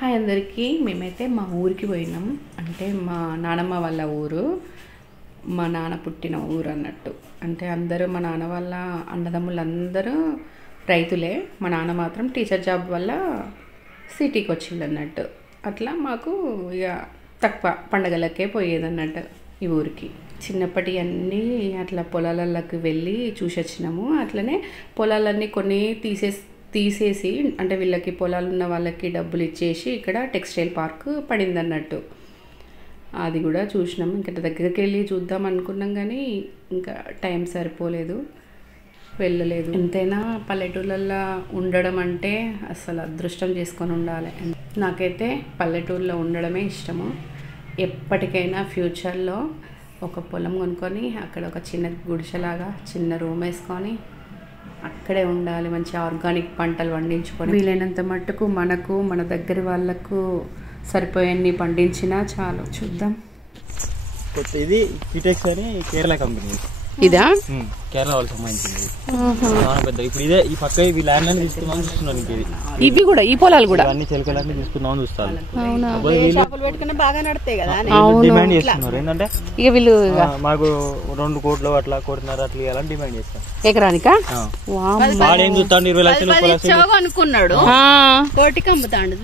Hi అందరికీ. మేమైతే మా ఊరికి పోయినాం. అంటే మా నానమ్మ వాళ్ళ ఊరు, మా నాన్న పుట్టిన ఊరు అన్నట్టు. అంటే అందరూ మా నాన్న వాళ్ళ అన్నదమ్ములు అందరూ రైతులే. మా నాన్న మాత్రం టీచర్ జాబ్ వల్ల సిటీకి వచ్చింది అన్నట్టు. అట్లా మాకు ఇక తక్కువ పండగలకే పోయేదన్నట్టు ఈ ఊరికి. చిన్నప్పటి అన్నీ అట్లా పొలాలకి వెళ్ళి చూసొచ్చినాము. అట్లనే పొలాలన్నీ కొన్ని తీసేసి అంటే వీళ్ళకి పొలాలు ఉన్న వాళ్ళకి డబ్బులు ఇచ్చేసి ఇక్కడ టెక్స్టైల్ పార్క్ పడింది అన్నట్టు. అది కూడా చూసినాం. ఇంకా దగ్గరికి వెళ్ళి చూద్దాం అనుకున్నాం కానీ ఇంకా టైం సరిపోలేదు, వెళ్ళలేదు. ఎంతైనా పల్లెటూళ్ళల్లో ఉండడం అంటే అసలు అదృష్టం చేసుకొని ఉండాలి. నాకైతే పల్లెటూరులో ఉండడమే ఇష్టము. ఎప్పటికైనా ఫ్యూచర్లో ఒక పొలం కొనుక్కొని అక్కడ ఒక చిన్న గుడిసెలాగా చిన్న రూమ్ వేసుకొని అక్కడే ఉండాలి. మంచి ఆర్గానిక్ పంటలు పండించుకొని వీలైనంత మట్టుకు మనకు మన దగ్గర వాళ్ళకు సరిపోయన్ని పండించినా చాలు. చూద్దాం. ఇది కిటెక్స్ అని కేరళ కంపెనీ. ఇదా కేరళ వాళ్ళకి సంబంధించింది. పెద్ద ఇప్పుడు ఇదే ఈ పక్క ఈ ల్యాండ్ అని తీసుకున్నాం చూస్తున్నాను. ఇవి కూడా ఈ పొలాలు కూడా అన్ని చిలకలన్నీ తీసుకున్నాం చూస్తాను. డిమాండ్ చేస్తున్నారు ఏంటంటే ఇక వీళ్ళు మాకు 2 కోట్లు అట్లా కోటిన్నర అట్లా ఇవ్వాలని డిమాండ్ చేస్తారు. ఎకరానికా వాడేం చూస్తాడు 20 లక్షలు 30 లక్షలు అనుకున్నాడు. కోటికి అమ్ముతాడు.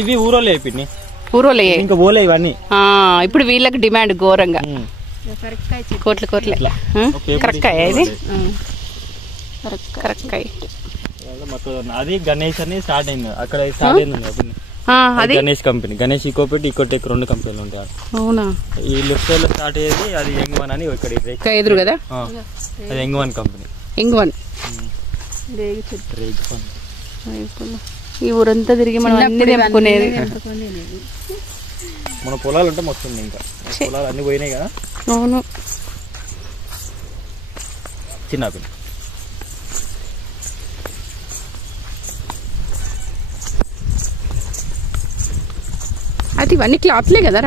ఇవి ఊరోలే అయిపోయి ఊరోలే ఇంకా పోలే ఇవన్నీ. ఇప్పుడు వీళ్ళకి డిమాండ్ ఘోరంగా. కోట్ల కరక్కాయ ఇది కరక్కాయ. అది గణేష్ అని స్టార్ట్ అయింది అక్కడ. స్టార్ట్ అయింది గణేష్ కంపెనీ. గణేష్ ఈకోపెట్ ఈకోటెక్ 2 కంపెనీలు ఉంటాయి. అవునా? ఈ లెఫ్ట్ సైడ్ లో స్టార్ట్ అయ్యేది అది యంగ్ వన్ అని ఇక్కడ ఎదురు కదా. అది యంగ్ వన్ కంపెనీ. ఈ ఊరంతా తిరిగి మనం అన్ని తెంపుకునేది. మన పొలాలు అంటే మొత్తం ఇంకా పొలాలు అన్ని పోయినాయి కదా. అవును. చిన్న పిల్ల అయితే ఇవన్నీ క్లాత్లే కదా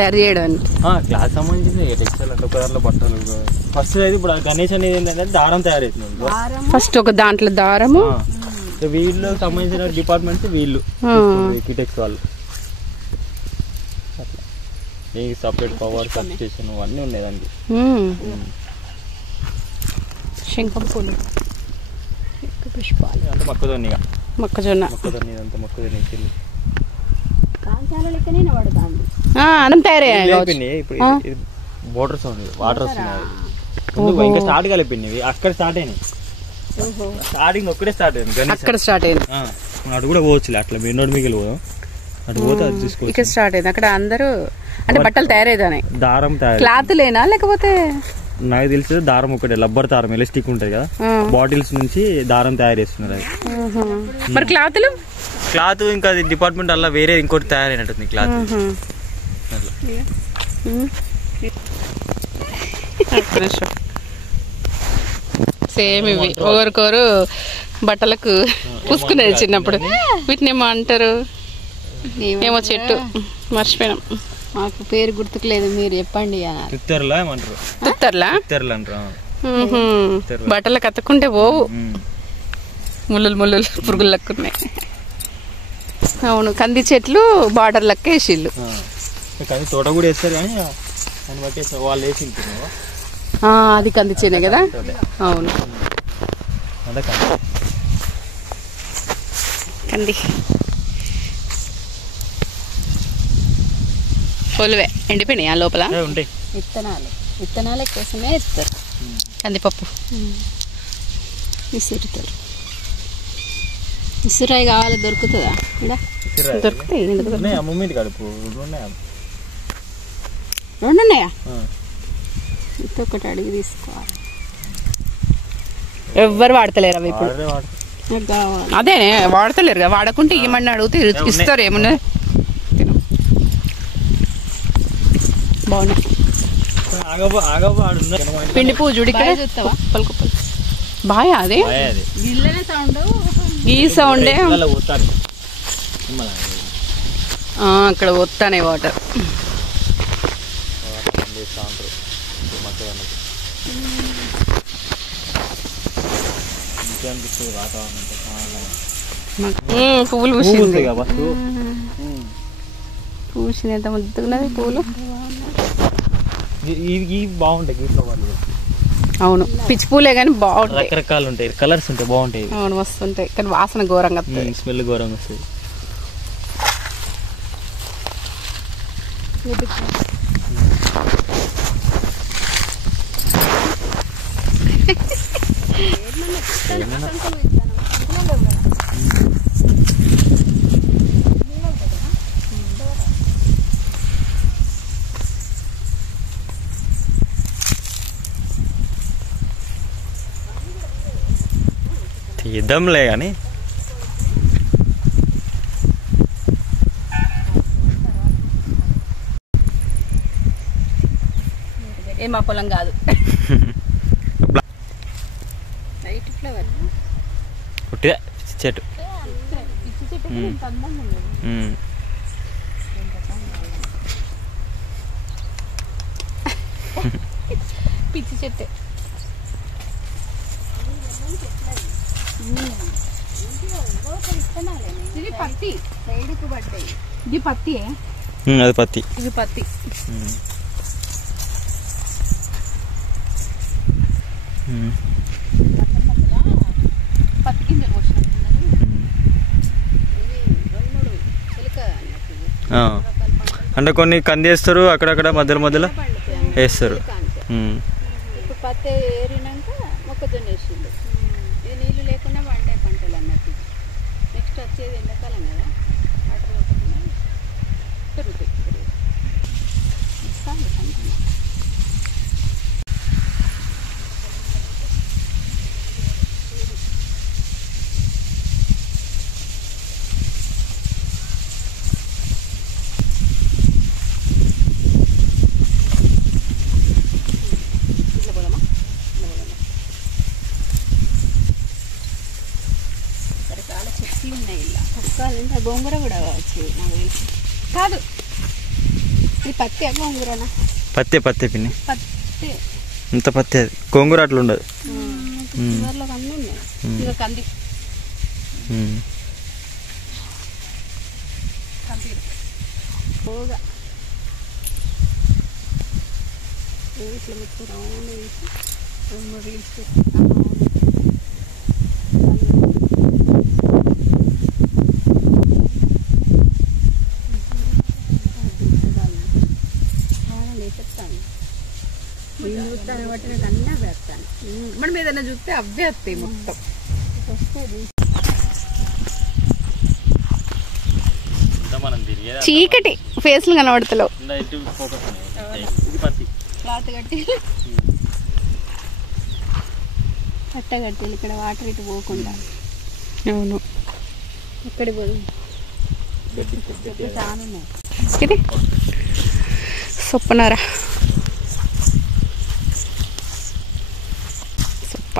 తయారు చేయడానికి. క్లాత్ సంబంధించింది టెక్స్టైల్ అంటే కలర్ల బట్టలు. ఫస్ట్ అయితే ఇప్పుడు గణేష్ అనేది ఏంటంటే దారం తయారవుతుంది. ఫస్ట్ ఒక దాంట్లో దారము. వీళ్ళు సంబంధించిన డిపార్ట్మెంట్స్ వీళ్ళు కిటెక్స్ వాళ్ళు. దీనికి సపరేట్ పవర్ సబ్స్టేషన్ అన్నీ ఉన్నాయి దానికి. శంఖం పూలు పుష్పాలు అంటే మొక్కజొన్న మొక్కజొన్న అన్నం తయారయ్యాయి. ఇప్పుడు మోటార్స్ వాటర్ వస్తున్నాయి. ఇంకా స్టార్ట్ కలిపింది అక్కడ స్టార్ట్ అయినాయి. స్టార్టింగ్ ఒక్కడే స్టార్ట్ అయింది. అక్కడ స్టార్ట్ అయింది. అటు కూడా పోవచ్చు అట్లా మెయిన్ రోడ్ మీకు పోదాం. అటు పోతే అది తీసుకోవచ్చు. ఇక్కడ స్టార్ట్ అయింది. అక్కడ అందరూ అంటే బట్టలు తయారైదానే. దారం క్లాత్ లేనా లేకపోతే? నాకు తెలిసి దారం ఒకటే రబ్బర్ దారం ఎలాస్టిక్ ఉంటది కదా. బాటిల్స్ నుంచి దారం తయారు చేస్తున్నారు. అది మరి క్లాత్ ఇంకా అది డిపార్ట్మెంట్ అలా వేరే ఇంకోటి తయారైనట్టుంది క్లాత్. సేమ్ ఇవి ఒకరికొరు బట్టలకు పూసుకునేది చిన్నప్పుడు. వీటిని ఏమో అంటారు, ఏమో చెట్టు మర్చిపోయినాం. మాకు పేరు గుర్తుకులేదు, మీరు చెప్పండి. బట్టలకు అతుక్కుంటే పోవు, ముళ్ళు పురుగులు లక్కున్నాయి. అవును. కంది చెట్లు బార్డర్ లెక్క వేసిళ్ళు. తోట కూడా వేస్తారు కానీ వాళ్ళు వేసి అది కంది చేనే కదా. అవును కంది పొలవే ఎండిపోయినాయి. ఆ లోపల విత్తనాల కోసమే ఇస్తారు. కందిపప్పు విసురుతారు. విసురాయి కావాలి, దొరుకుతుందా? దొరుకుతాయి. 2 ఉన్నాయా? ఒకటి అడిగి తీసుకోవాలి. ఎవ్వరు వాడతలేరు అవి ఇప్పుడు. అదే వాడతలేరు. వాడకుంటే ఏమన్నా అడిగితే ఇస్తారు. ఏమన్నా బాగున్నాయి. పిండి పువ్వు చూడు ఇక్కడ బాగా. అదే ఈ సౌండే అక్కడ వస్తానే వాటర్. మంచిగా అనిపిస్తుంది వాతావరణం. పువ్వులు పూసింది ఫస్ట్ పూసింది. ఎంత ముద్దుకున్నది పూలు. ఇవి బాగుంటాయి గీట్లో వాళ్ళు. అవును పిచ్చి పూలే కానీ బాగుంటాయి. రకరకాలు ఉంటాయి, కలర్స్ ఉంటాయి, బాగుంటాయి. అవును వస్తుంటాయి కానీ వాసన ఘోరంగా వస్తుంది. స్మెల్ ఘోరంగా వస్తుంది. తీద్దాంలే కానీ ఏ మా పొలం కాదు. లైట్ ఫ్లవర్ పుట్టిదే చెట్టు. పిచ్చి చెట్టే. ఇది పత్తి సైడ్కు పడ్డాయి. ఇది పత్తి. అది పత్తి. ఇది పత్తి. పత్తి గింజలు పోసినట్టున్నది. ఇది 2-3 చిలక అంటే కొన్ని కంది వేస్తారు, అక్కడక్కడ మధ్యలో వేస్తారు. ఇప్పుడు పత్తి ఏరినాక మొక్కజొన్న వేసిండు. ఇది నీళ్ళు లేకుండా పండే పంటలు అన్నట్టు. నెక్స్ట్ వచ్చేది ఎండాకాలం కదా, వాటర్ కొట్టకుండా పెరుగుతాయి. ఇస్తాను అనుకున్నా. గోంగూర కూడా కావచ్చు నాకు తెలిసి. కాదు ఇది పత్తి గోంగూరనా? పత్తి పిన్ని. పత్తి ఇంత పత్తి. అది గోంగూర అట్లా ఉండదు. అన్నీ ఉన్నాయి. ఇంకా కంది పోగా ఇట్లా మొత్తం రౌండ్ వేసి 2-3 రీల్స్ అన్నీ వేస్తాను. మనం ఏదైనా చూస్తే అవే వస్తాయి మొత్తం. చీకటి ఫేస్లు కనబడతలేవు. క్లాత్ కట్టి కట్టగట్టాలి ఇక్కడ వాటర్ ఇటు పోకుండా. అవును ఇక్కడికి పోదు. చాలా ఉన్నాయి. ఇది సొప్పనారా సొప్ప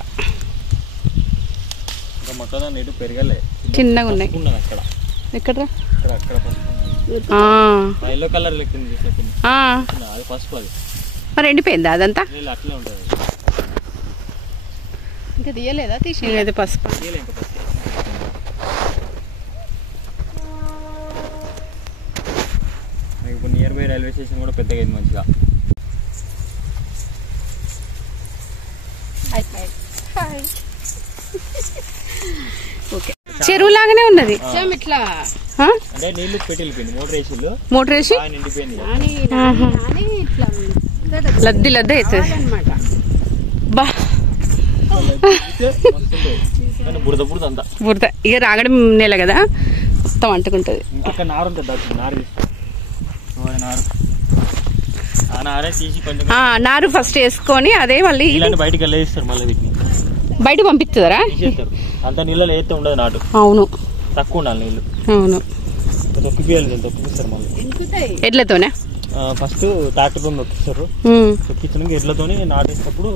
చిన్నగా ఉన్నాయి. ఎక్కడ మరి ఎండిపోయిందా అదంతా? ఇంకా తీయలేదా? తీసేది పసుపు. నియర్ బై రైల్వే స్టేషన్ కూడా పెద్దగా అయింది మంచిగా. ఓకే చెరువు లాగానే ఉన్నది. ఇట్లా అంటే నీళ్లు పెట్టి వెళ్ళిపోయింది. మోటార్ వేసి లద్ది లద్ది అవుతుంది అనమాట. బా బురద ఇక రాగడం నెల కదా మొత్తం అంటుకుంటుంది. అక్కడ నారు ఉంటుంది. నారు ఫస్ట్ వేసుకొని అదే మళ్ళీ బయటకి వెళ్ళేస్తారు. మళ్ళీ బయట పంపిస్తారా? అంత నీళ్ళలో వేస్తే ఉండదు నాటు. అవును తక్కువ ఉండాలి నీళ్ళు. అవును తొక్కిస్తారు మళ్ళీ ఎడ్లతోనే. ఫస్ట్ ట్రాక్టర్ తో తొక్కిస్తారు. తొక్కించడానికి ఎడ్లతోని నాటేసేటప్పుడు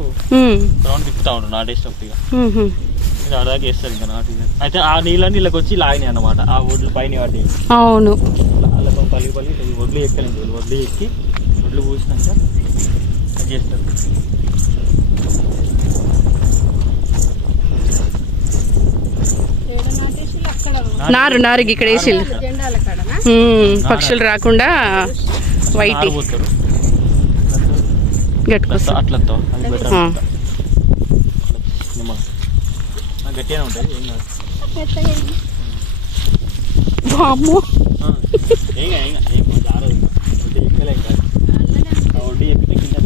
గ్రౌండ్ తిప్పుతా ఉంటారు. నాటేసేటప్పుడు ఇక అదాకా వేస్తారు ఇంకా నాటు. అయితే ఆ నీళ్ళని ఇళ్ళకి వచ్చి లాగినాయి అన్నమాట. ఆ ఒడ్లు పైన వాటి. అవును అలా పల్లి ఒడ్లు ఎక్కలేదు. ఒడ్లు ఎక్కి ఒడ్లు పూసినాక అది చేస్తారు. నారు నారు ఇక్కడ వేసిళ్ళు జెండాల కాడనా పక్షులు రాకుండా వైట్ గట్టుకొస్తారు అట్లా గట్టిగానే ఉంటుంది ఏం కాదు. వామ్మో వడ్డీ చెప్పితే కింద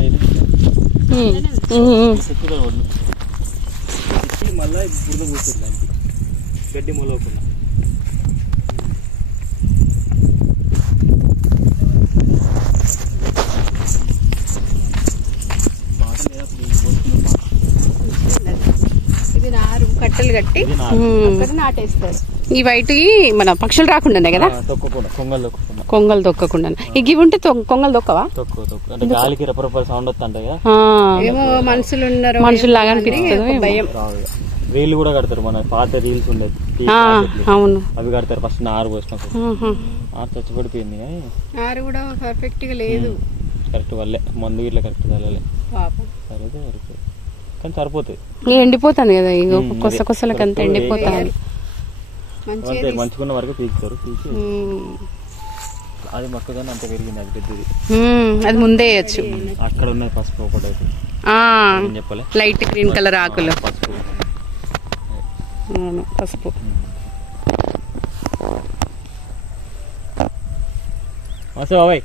మళ్ళీ బురద పూస్తుంది దానికి గడ్డి మొలవకుండా. ఇది నారు కట్టెలు కట్టి అక్కడ నాటేస్తారు. ఈ వైట్ మన పక్షులు రాకుండానే కదా కొంగలు తొక్కకుండా. ఇవి ఉంటే కొంగలు తొక్కవా? అంటే గాలికి రెపరెపర సౌండ్ వస్తుంటాయి కదా, ఏమో మనుషులు ఉన్నారు మనుషులు లాగా అనిపిస్తుంది. భయం. రీల్ కూడా కడతారు, మన పాత రీల్స్ ఉండేది అవును అవి కడతారు. ఫస్ట్ నారు పోసినప్పుడు నారు చచ్చిపడిపోయింది కానీ నారు కూడా పర్ఫెక్ట్ గా లేదు. కరెక్ట్ వల్లే మందు ఇట్లా కరెక్ట్ వెళ్ళలే సరిపోతే సరిపోతుంది కానీ సరిపోతుంది. ఎండిపోతాను కదా ఇక కొత్త కొత్తలకి అంతా ఎండిపోతాను. మంచుకున్న వరకు పీకుతారు, పీకి అది మొక్కజొన్న అంత పెరిగింది, అది పెద్దది. అది ముందే వేయచ్చు. అక్కడ ఉన్నది పసుపు ఒకటి చెప్పలే, లైట్ గ్రీన్ కలర్ ఆకులు పసుపు పసుపు. బాబాయ్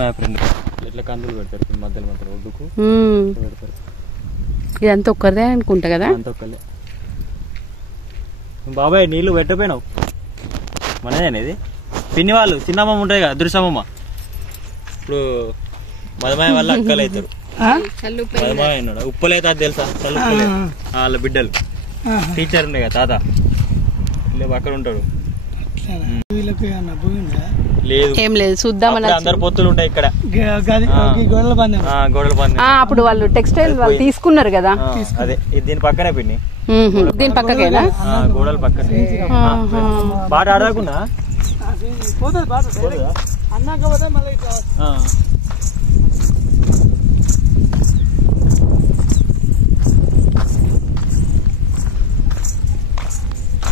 మా ఫ్రెండ్ ఇట్లా కందులు పెడతారు మధ్యలో మధ్యలో ఒడ్డుకు పెడతారు. ఇదంతా ఒక్కరిదే అనుకుంటా కదా, అంత ఒక్కలే. బాబాయ్ నీళ్ళు పెట్టపోయినావు మనదేనేది. పిన్ని వాళ్ళు చిన్నమ్మ ఉంటాయి కదా, దుర్సమ్మ. ఇప్పుడు మదమాయ వల్ల అక్కలు అవుతారు. మదమాయ ఉన్నాడు, ఉప్పలైతే అది తెలుసా, వాళ్ళ బిడ్డలు టీచర్ ఉండే కదా తాత, అక్కడ ఉంటాడు. లేదు ఏం లేదు, చూద్దామని. అందరు పొత్తులు ఉంటాయి ఇక్కడ గోడల పంది. అప్పుడు వాళ్ళు టెక్స్టైల్ వాళ్ళు తీసుకున్నారు కదా, అదే దీని పక్కనే పిన్ని, దీని పక్కకేనా గోడల పక్కనే. బాట ఆడకుండా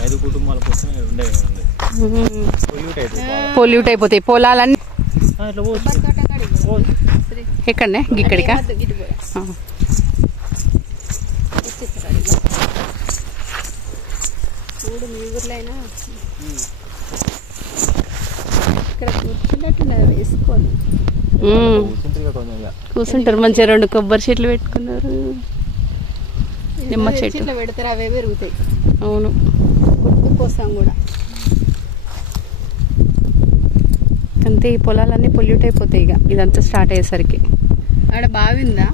ఐదు కుటుంబాల కోసం ఉండేవి పొల్యూట్ అయిపోతాయి పొలాలన్నీ. ఎక్కడనే ఇక్కడికా? చూడు మీ ఊర్లో అయినా ఇక్కడ కూర్చున్నట్టున్నారు, వేసుకొని కూర్చుంటారు మంచిగా. 2 కొబ్బరి చెట్లు పెట్టుకున్నారు, నిమ్మ చెట్లు పెడతారు, అవే పెరుగుతాయి. అవును, గుర్తు కోసం కూడా. అంతే, ఈ పొలాలన్నీ పొల్యూట్ అయిపోతాయి ఇక ఇదంతా స్టార్ట్ అయ్యేసరికి. ఆడ బావిందా?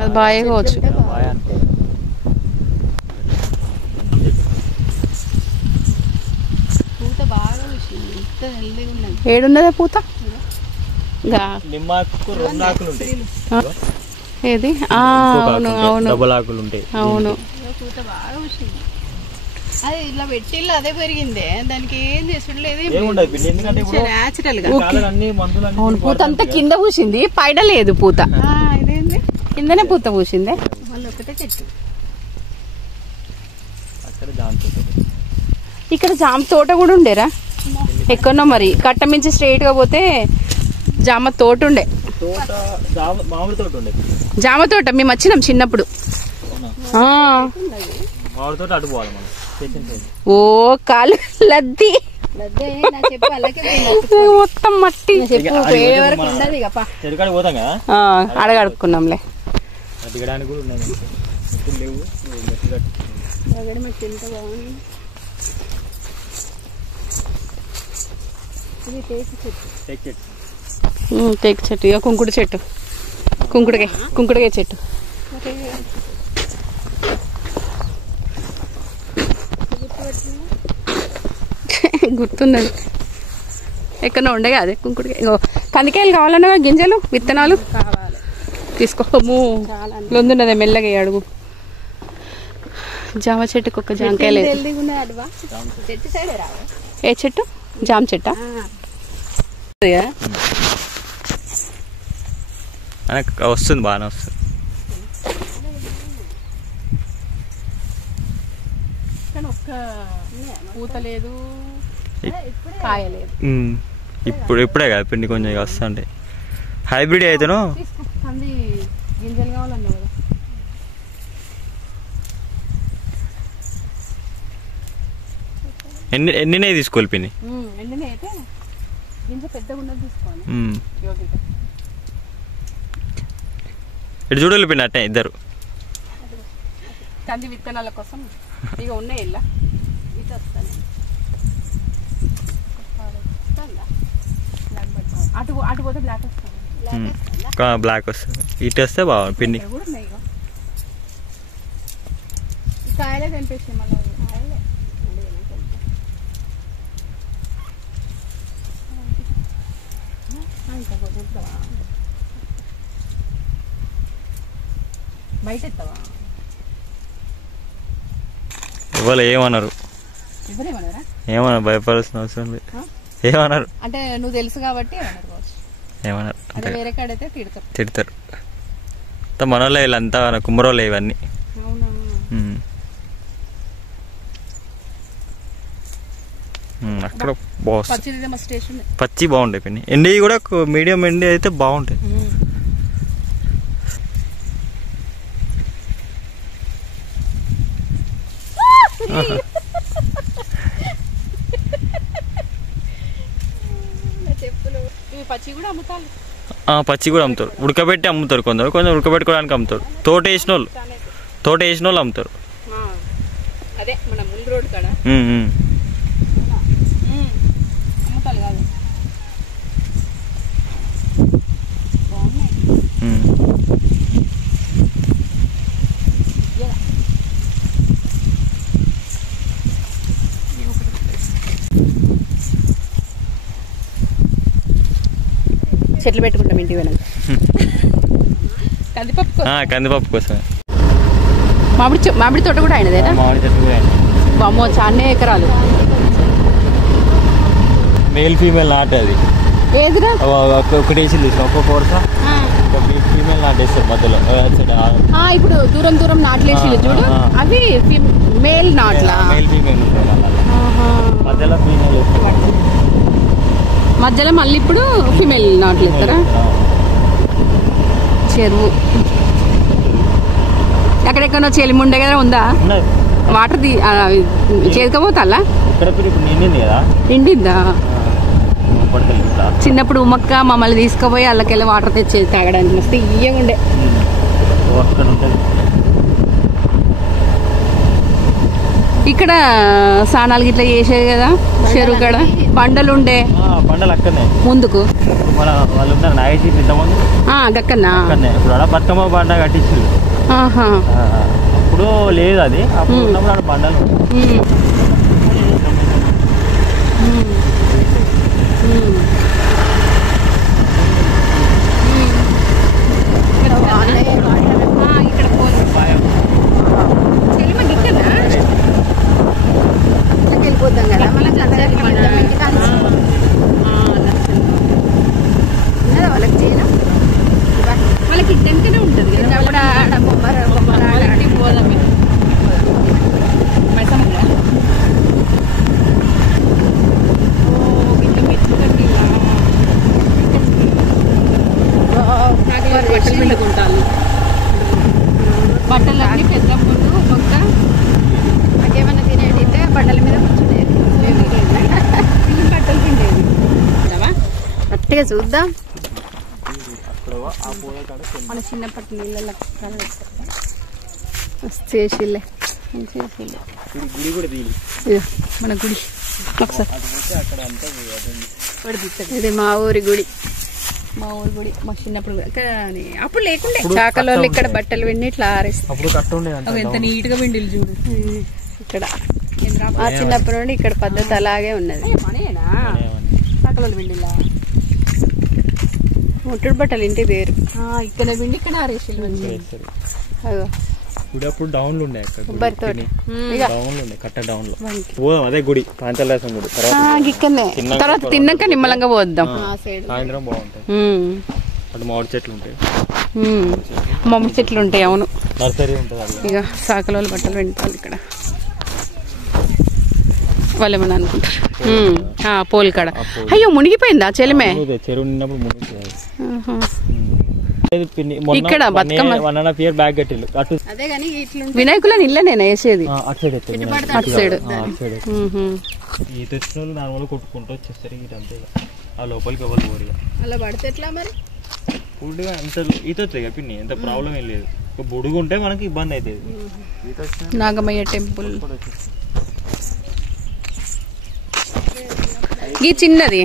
అది బాగా కావచ్చు. పూత బాగా వచ్చింది, ఎంత హెల్దీగా ఉన్నది. ఏడున్నదే పూత? ఏది? అవును అవును, డబులాకులు ఉంటాయి. అవును, పూత బాగా వచ్చింది. అది ఇలా పెట్టిల్లు అదే పెరిగిందే, దానికి ఏం చేసుడు లేదు, న్యాచురల్ గా. అవును, పూత అంతా కింద పూసింది, పైన లేదు పూత. ఇదేంది కిందనే పూత పూసిందే. మళ్ళీ ఒకటే చెట్టు. ఇక్కడ జామ తోట కూడా ఉండేరా ఎక్కడో, మరి కట్ట మించి స్ట్రైట్ గా పోతే జామ తోట ఉండే. జామ తోట మేము వచ్చినాం చిన్నప్పుడు. ఓ కాలు లద్ది మొత్తం మట్టి అడగడుక్కున్నాంలే. టేకు చెట్టు, ఇక కుంకుడు చెట్టు, కుంకుడుకాయ చెట్టు. గుర్తున్నది, ఎక్కడో ఉండే అదే కుంకుడుకాయ. కందికాయలు కావాలన్నా గింజలు విత్తనాలు తీసుకోము, లొందున్నదే మెల్లగా అడుగు. జామ చెట్టుకు ఒక జామకాయ లేదు. ఏ చెట్టు? జామ చెట్టా? వస్తుంది, బాగానే వస్తుంది. ఇంకా పూత లేదు, కాయ లేదు. ఇప్పుడే కదా పిండి కొంచెం వస్తా అంటే హైబ్రిడ్ అయితేనో కంది గింజలు కావాలన్నా కదా. ఎన్నినే తీసుకోవాలి పిండి? ఎండినే అయితే గింజ పెద్దగా ఉన్నది తీసుకోవాలి. ఇటు చూడాలి పిండి అట్టే ఇద్దరు కంది విత్తనాల కోసం ఇక ఉన్నాయి. ఇలా ఇటు వస్తాను, అటు అటు పోతే బ్లాక్ వస్తుంది. బ్లాక్ వస్తుంది, ఇటు వస్తే బాగుంది పిండి. కూడా ఉన్నాయి ఈ కాయలే తెంపేసి మళ్ళీ బయట ఎత్తావా? ఇవాళ ఏమన్నారు? ఎవరేమన్నారా? ఏమన్నారు? భయపడాల్సిన అవసరం లేదు. ఏమన్నారు అంటే నువ్వు తెలుసు కాబట్టి ఏమన్నారు కావచ్చు. ఏమన్నారు అంటే వేరే కాడైతే తిడతారు. మనోళ్ళే వీళ్ళంతా కుమ్మరోళ్ళే ఇవన్నీ. అక్కడ పచ్చి బాగుంటాయి పిండి. ఎండి కూడా మీడియం ఎండి అయితే బాగుంటాయి. పచ్చి కూడా అమ్ముతారు, ఉడకబెట్టి అమ్ముతారు. కొందరు ఉడకబెట్టుకోవడానికి అమ్ముతారు. తోట వేసిన వాళ్ళు అమ్ముతారు. అదే మన ముందు రోడ్ కాడ అమ్ముతారు కాదు. చెట్లు పెట్టుకుంటాం ఇంటి వెనక. కందిపప్పు కోసం. మామిడి తోట కూడా అయినదేనా? బామ్మో చాలా ఎకరాలు. మేల్ ఫీమేల్ నాటే అది ఏదిరా? ఒకటి వేసి ఒక్కొక్క వరుస ఫీమేల్ నాటేస్తారు మధ్యలో. ఇప్పుడు దూరం దూరం నాట్లేసి చూడు, అవి మేల్ నాట్లా. మేల్ ఫీమేల్ మధ్యలో ఫీమేల్ మధ్యలో మళ్ళీ ఇప్పుడు ఫీమేల్ నాట్లు ఇస్తారా? చెరువు ఎక్కడెక్కడో చెలిమి ఉండే కదా, ఉందా? వాటర్ చేదుకపోతాలా? నిండిందా? చిన్నప్పుడు ఉమ్మక్క మమ్మల్ని తీసుకుపోయి వాళ్ళకెళ్ళి వాటర్ తెచ్చేది తాగడానికి. మస్తు ఇయ్యగా ఉండే. ఇక్కడ స్నానాలు గిట్లా చేసేది కదా చెరువు కాడ. బండలు ఉండే ముందుకు గక్కన్నా బతుకమ్మ బండ కట్టించారు. అప్పుడు లేదు అది, అప్పుడు బండలు. ఇక్కడ వెళ్ళిపోతాం కదా వాళ్ళకి చేయను. వాళ్ళకి ఇద్దరికనే ఉంటుంది కదా. పోదామే మైసమ్మగా బట్టలు పిండుకుంటాను. బట్టలు అన్నీ పెద్ద ముందు ఒక్క నాకేమన్నా తినేటితే బట్టల మీద కూర్చునేది. బట్టలు పిండేది గట్టిగా చూద్దాం. మన చిన్నప్పటి నీళ్ళ చేసిలే మన గుడి ఒకసారి. ఇది మా ఊరి గుడి. మా చిన్నప్పుడు అప్పుడు లేకుండే చాకలో ఇక్కడ బట్టలు పిండి ఇట్లా ఆరేస్తాం. ఎంత నీట్ గా పిండిలు చూడు. ఇక్కడ మా చిన్నప్పటి నుండి ఇక్కడ పద్ధతి అలాగే ఉన్నది. చాకలో పిండిలా ముట్టుడు బట్టలు ఇంటి వేరు. ఇక్కడ పిండి ఇక్కడ ఆరేసి డౌన్లు ఉండే కట్ట డౌన్ లో పోదాం. అదే గుడి పాంచలాసం గుడి. తర్వాత తిన్నాక నిమ్మలంగా పోద్దాం. సాయంత్రం బాగుంటాయి. అటు మామిడి చెట్లు ఉంటాయి. మామిడి చెట్లు ఉంటాయి. అవును, నర్సరీ ఉంటుంది. ఇక సాకలో బట్టలు వింటాలి ఇక్కడ. వాళ్ళు ఏమని అనుకుంటారు. పోల్కడ అయ్యో మునిగిపోయిందా చెలిమే? చెరువు నిన్నప్పుడు మునిగిపోయింది. ఇక్కడ బతుకమ్మ 1.5 year బ్యాక్ కట్టిల్లు అటు. అదే కానీ వినాయకులని ఇల్ల నేను వేసేది అటు సైడ్ అటు సైడ్. ఈ తెచ్చిన వాళ్ళు నార్మల్ కొట్టుకుంటూ వచ్చేస్తారు ఇదంతే. ఆ లోపలికి ఎవరు పోరు. అలా పడితే ఎట్లా మరి? ఫుడ్గా ఎంత ఈత వచ్చాయి కదా పిన్ని, ఎంత ప్రాబ్లం ఏం లేదు. బుడుగు ఉంటే మనకి ఇబ్బంది అవుతుంది. ఈత వచ్చిన నాగమయ్య టెంపుల్ ఈ చిన్నది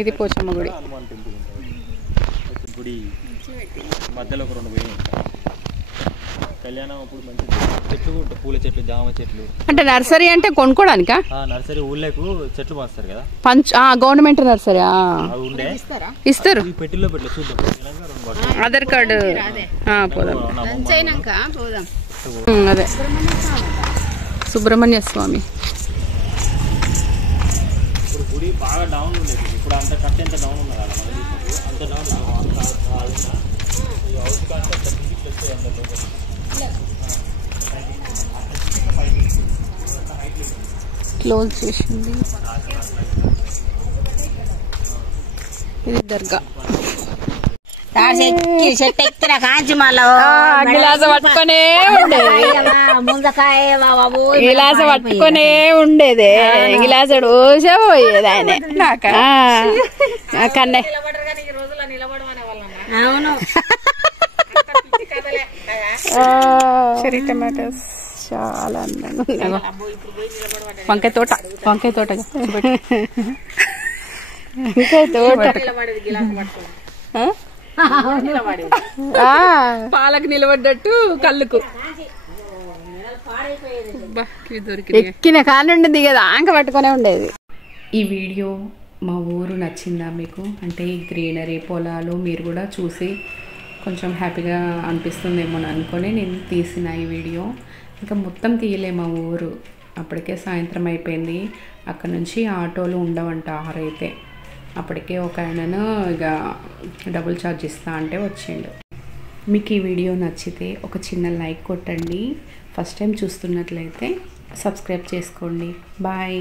ఇది పోచమ్మ గుడి. హనుమాన్ టెంపుల్ ఉంటుంది గుడి మధ్యలో ఒక 2 పోయి కళ్యాణం అప్పుడు మంచి చెట్లు ఉంటాయి, పూల చెట్లు, జామ చెట్లు. అంటే నర్సరీ అంటే కొనుక్కోడానికా? నర్సరీ ఊళ్ళకు చెట్లు పంచుతారు కదా, గవర్నమెంట్ నర్సరీ అవి ఉండే ఇస్తారు. పెట్టిలో పెట్టలే చూద్దాం. ఆధార్ కార్డు పోదాం పోదాం. అదే సుబ్రహ్మణ్య స్వామి గుడి బాగా డౌన్ ఉండేది. ఇప్పుడు అంత కట్ట ఎంత డౌన్ ఉన్నది కదా అంత డౌన్ క్లోజ్ చేసింది. ఇది దర్గా. గిలాస పట్టుకునే ఉండేది, గిలాస పట్టుకునే ఉండేది, గిలాస రోజే పోయేది ఆయన కన్నే. చెరీ టమాటోస్ చాలా అందంగా ఉన్నాయి. వంకాయ తోట వంకాయ తోట పాలకు నిలబడ్డట్టు కళ్ళుకు ఎక్కిన కానుండి దిగేది ఆంక పట్టుకునే ఉండేది. ఈ వీడియో మా ఊరు నచ్చిందా మీకు? అంటే ఈ గ్రీనరీ పొలాలు మీరు కూడా చూసి కొంచెం హ్యాపీగా అనిపిస్తుందేమో అనుకొని నేను తీసిన ఈ వీడియో. ఇంకా మొత్తం తీయలే మా ఊరు, అప్పటికే సాయంత్రం అయిపోయింది. అక్కడ నుంచి ఆటోలు ఉండవంట 6 అయితే. అప్పటికే ఒక ఆయనను ఇక డబుల్ ఛార్జ్ ఇస్తా అంటే వచ్చిండు. మీకు ఈ వీడియో నచ్చితే ఒక చిన్న లైక్ కొట్టండి. ఫస్ట్ టైం చూస్తున్నట్లయితే సబ్స్క్రైబ్ చేసుకోండి. బాయ్.